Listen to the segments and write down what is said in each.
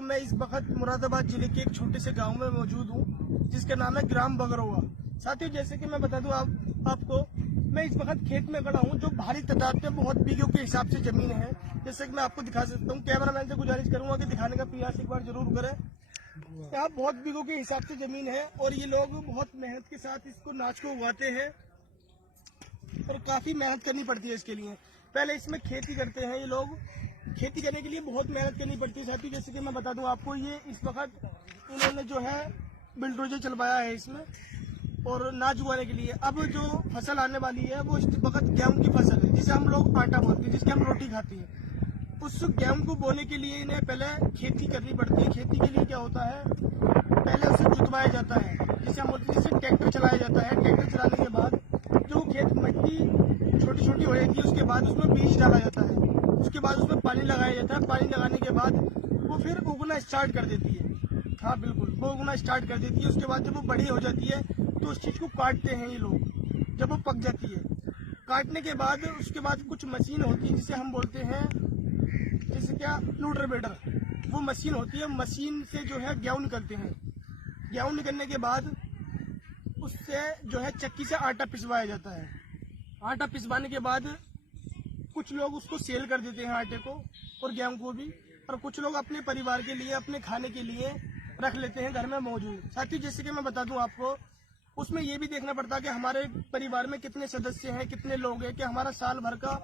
तो मैं इस वक्त मुरादाबाद जिले के एक छोटे से गांव में मौजूद हूं, जिसका नाम है ग्राम बगरौआ। साथियों, जैसे कि मैं बता दूं आपको, मैं इस वक्त खेत में खड़ा हूं, जो भारी तादाद में बहुत बीघों के हिसाब से जमीन है। जैसे कि मैं आपको दिखा सकता हूं, कैमरामैन से गुजारिश करूंगा कि दिखाने का प्रयास एक बार जरूर करें। यहाँ बहुत बीघों के हिसाब से जमीन है और ये लोग बहुत मेहनत के साथ इसको नाच को उगाते हैं और काफी मेहनत करनी पड़ती है इसके लिए। पहले इसमें खेती करते हैं ये लोग। खेती करने के लिए बहुत मेहनत करनी पड़ती है साथियों। जैसे कि मैं बता दूं आपको, ये इस वक्त इन्होंने जो है बिल्डोजर चलवाया है इसमें और नाच उगाने के लिए। अब जो फसल आने वाली है वो इस वक्त गेहूं की फसल है, जिसे हम लोग आटा बोलते हैं, जिसकी हम रोटी खाते हैं। उस गेहूं को बोने के लिए इन्हें पहले खेती करनी पड़ती है। खेती के लिए क्या होता है, पहले उसे जुतवाया जाता है, जिसे हम बोलते हैं, जिसे ट्रैक्टर चलाया जाता है। ट्रैक्टर चलाने के बाद जो खेत मिट्टी छोटी छोटी हो जाती है, उसके बाद उसमें बीज डाला जाता है। उसके बाद उसमें पानी लगाया जाता है। पानी लगाने के बाद वो फिर उगना स्टार्ट कर देती है। हाँ बिल्कुल, वो उगना स्टार्ट कर देती है। उसके बाद जब वो बड़ी हो जाती है तो उस चीज को काटते हैं ये लोग। जब वो पक जाती है, काटने के बाद उसके बाद कुछ मशीन होती है जिसे हम बोलते हैं, जैसे क्या लूडर बेडर, वो मशीन होती है। मशीन से जो है गेहूं निकलते हैं। गेहूं निकलने के बाद उससे जो है चक्की से आटा पिसवाया जाता है। आटा पिसवाने के बाद कुछ लोग उसको सेल कर देते हैं, आटे को और गेहूं को भी, और कुछ लोग अपने परिवार के लिए, अपने खाने के लिए रख लेते हैं घर में मौजूद। साथियों, जैसे कि मैं बता दूं आपको, उसमें ये भी देखना पड़ता है कि हमारे परिवार में कितने सदस्य हैं, कितने लोग हैं, कि हमारा साल भर का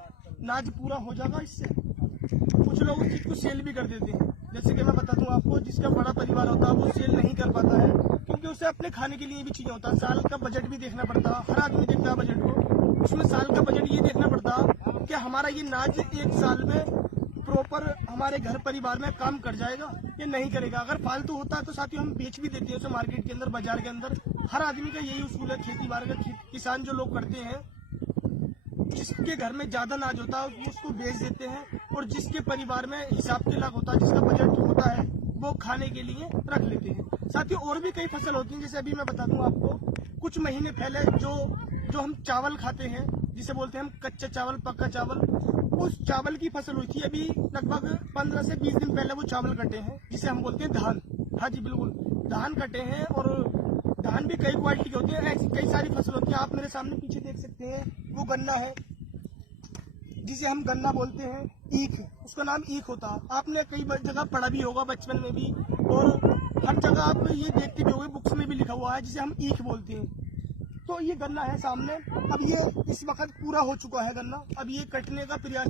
नाज पूरा हो जाएगा इससे। कुछ लोग उस चीज को सेल भी कर देते हैं। जैसे कि मैं बता दूं आपको, जिसका बड़ा परिवार होता है वो सेल नहीं कर पाता है, क्योंकि उसे अपने खाने के लिए भी चाहिए होता है। साल का बजट भी देखना पड़ता है, हर आदमी देखता है बजट को। उसमें साल का बजट ये देखना पड़ता कि हमारा ये नाज एक साल में प्रॉपर हमारे घर परिवार में काम कर जाएगा या नहीं करेगा। अगर फालतू होता है तो साथियों हम बेच भी देते हैं उसे मार्केट के अंदर, बाजार के अंदर। हर आदमी का यही उसूल है, खेती बाड़ी का। किसान जो लोग करते हैं, जिसके घर में ज्यादा नाज होता है वो उसको बेच देते हैं, और जिसके परिवार में हिसाब के लाख होता है, जिसका बजट होता है, वो खाने के लिए रख लेते हैं। साथियों, और भी कई फसल होती हैं। जैसे अभी मैं बता दूं आपको, कुछ महीने पहले जो हम चावल खाते हैं, जिसे बोलते हैं हम कच्चा चावल, पक्का चावल, उस चावल की फसल हुई थी अभी लगभग 15 से 20 दिन पहले। वो चावल कटे हैं, जिसे हम बोलते हैं धान। हाँ जी बिल्कुल, धान कटे हैं। और धान भी कई क्वालिटी के होते हैं, ऐसी कई सारी फसल होती है। आप मेरे सामने पीछे देख सकते हैं, वो गन्ना है, जिसे हम गन्ना बोलते हैं। ईख, उसका नाम ईख होता है। आपने कई जगह पढ़ा भी होगा बचपन में भी, और हर जगह आप ये देखते भी होंगे, बुक्स में भी लिखा हुआ है, जिसे हम ईख बोलते हैं। तो ये गन्ना है सामने। अब ये इस वक्त पूरा हो चुका है गन्ना, अब ये कटने का प्रयास